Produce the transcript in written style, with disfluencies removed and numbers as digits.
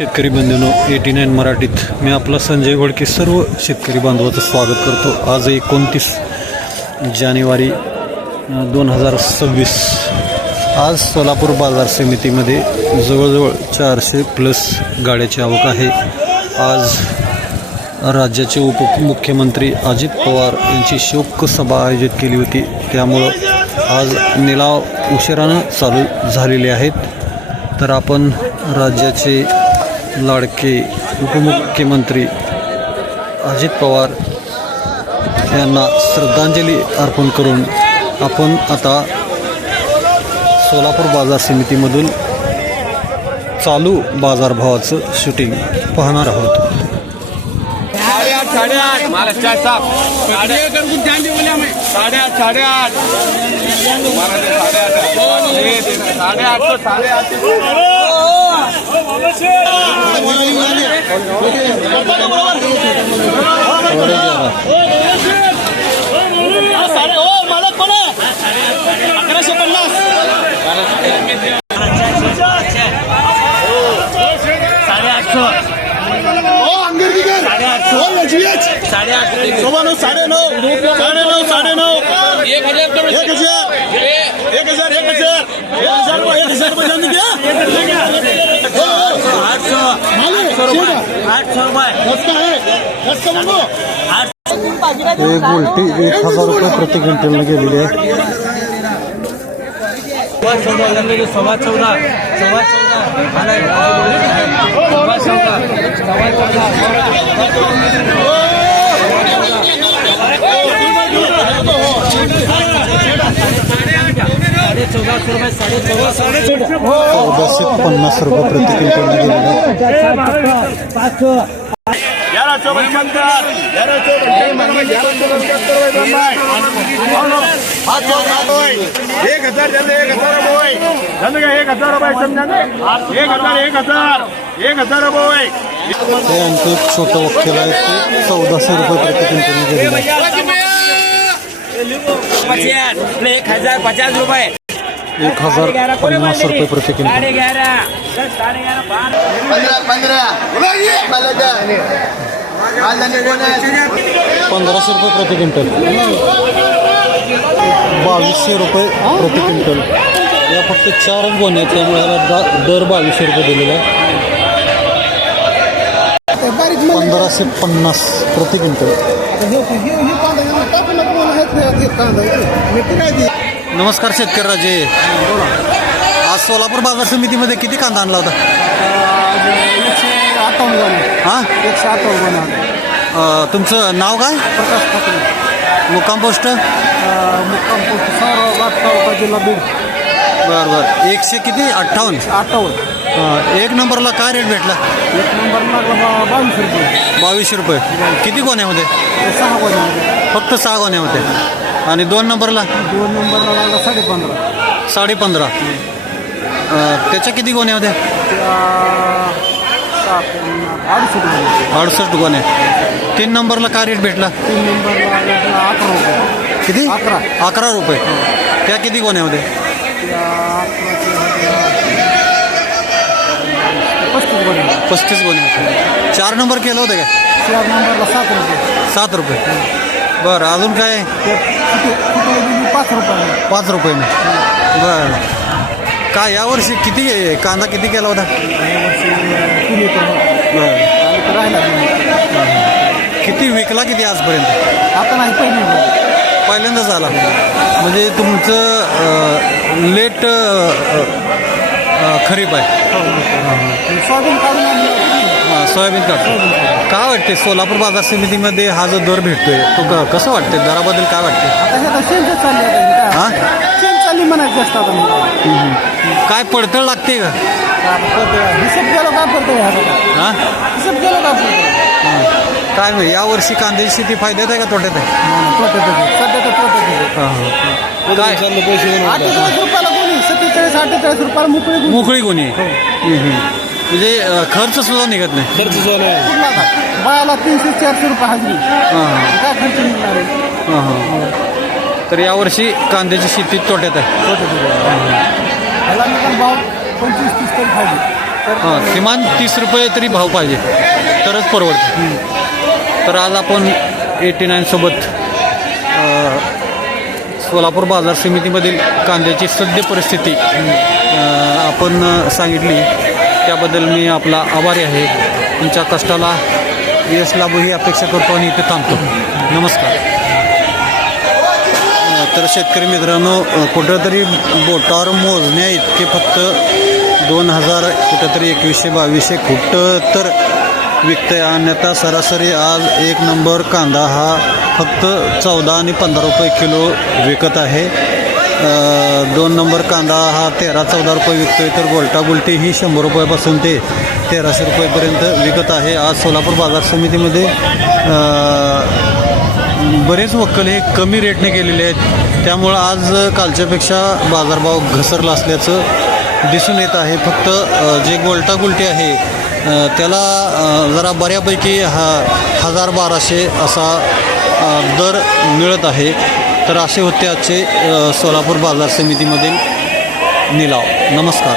शेतकरी बंधूंनो 89 मराठीत मी आपला संजय घोडके सर्व शेतकरी बांधवाचं स्वागत करतो। आज 29 जानेवारी 2026। आज सोलापूर बाजार समितीमध्ये जवळजवळ 400+ गाड्याची आवक आहे। आज राज्याचे उपमुख्यमंत्री अजित पवार यांची शोकसभा आयोजित केली होती, त्यामुळं आज निलाव उशिरानं चालू झालेले आहेत। तर आपण राज्याचे लाडके उपमुख्यमंत्री अजित पवार यांना श्रद्धांजली अर्पण करून आपण आता सोलापूर बाजार समितीमधून चालू बाजारभावाचं शूटिंग पाहणार आहोत। एक उलटी 1000 रुपये प्रति क्विंटल गेलेली आहे। ₹1450 प्रति क्विंटल गेलेली आहे। हे आणखी एक छोटं वकील आहे, ते 1400 रुपये प्रति क्विंटल गेलेलं आहे। 1050 रुपये 1050 रुपये प्रति क्विंटल। 1500 रुपये प्रति क्विंटल। 2200 रुपये प्रति क्विंटल। या फक्त 4 गोण्या आहेत, त्यामुळे याला दर 2200 रुपये दिलेला आहे। 1550 प्रति क्विंटल। नमस्कार शेतकरी राजे, आज सोलापूर बाजार समितीमध्ये किती कांदा आणला होता? 158 तुमचं नाव काय? प्रकाश ठाकरे, मुक्काम पोस्ट जिल्हा बीड। बरं 100 किती 58। एक नंबरला काय रेट भेटला? एक नंबर लागला 22 रुपये। 2200 रुपये। किती गोण्यामध्ये? 6 गोण्या, फक्त 6 गोण्या होते। आणि 2 नंबरला? 2 नंबरला लागला 15.5। 15.5। त्याच्या किती गोण्या होत्या? 68 गोण्या। 3 नंबरला काय रेट भेटला? 3 नंबरला लागला 11 रुपये। किती? 11 रुपये। त्या किती गोण्या होत्या? 35 गोण्या होत्या। 4 नंबर केलं होतं का? 4 नंबरला 7 रुपये। 7 रुपये। बरं, अजून काय? 5 रुपये। 5 रुपये। बरं, काय यावर्षी किती कांदा किती केला होता? किती विकला किती आजपर्यंत? आता नाही, पहिल्यांदाच आला। म्हणजे तुमचं लेट खरीप आहे। सोयाबीन काढून आणलं। सोयाबीन काढतो। काय वाटते सोलापूर बाजार समितीमध्ये हा जो दर भेटतोय तो कसं वाटते? दराबद्दल काय वाटते? आता शेंग चालली, हां शेंग चालली म्हणायचं जास्त आता। काय पडतळ लागते का? हिशोब केलं काय पडतंय? हां हिशोब केलं काय पडतंय? काय म्हणजे यावर्षी कांद्याची शेती फायद्यात आहे का तोट्यात आहे? सध्या तर काय 48 रुपयाला कोणी, 47-48 रुपयाला मोकळी कोणी? म्हणजे खर्च सुद्धा निघत नाही। बायाला 300-400 रुपये हजरी, काय खर्च निघणार आहे? तर यावर्षी कांद्याची शेती तोट्यात आहे। ह्याला मी पण भाव 25-30 तरी पाहिजे। हां किमान 30 रुपये तरी भाव पाहिजे तरच परवडतं. तर आज आपण 89 सोबत सोलापूर बाजार समितीमधील कांद्याची सद्य परिस्थिती आपण सांगितली, त्याबद्दल मी आपला आभारी आहे. तुमच्या कष्टाला यश लाभो ही अपेक्षा करतो आणि इथे थांबतो. नमस्कार. तर शेतकरी मित्रांनो, कुठंतरी बोटावर मोजण्या इतके फक्त 2000 कुठंतरी 2100-2200 कुठं तर विकतंय. अन्यथा सरासरी आज 1 नंबर कांदा हा फक्त 14 आणि 15 रुपये किलो विकत आहे. 2 नंबर कांदा हा 13-14 रुपये विकतोय. तर गोल्टा गुलटी ही 100 रुपयापासून ते 1300 रुपयेपर्यंत विकत आहे. आज सोलापूर बाजार समितीमध्ये बरेच वक्कल हे कमी रेटने केलेले आहेत, त्यामुळं आज कालच्यापेक्षा बाजारभाव घसरला असल्याचं दिसून येत आहे. फक्त जे गोल्टा गुलटी आहे त्याला जरा बऱ्यापैकी 1000-1200 असा दर मिळत आहे. तर असे होते आजचे सोलापूर बाजार समितीमधील निलाव. नमस्कार.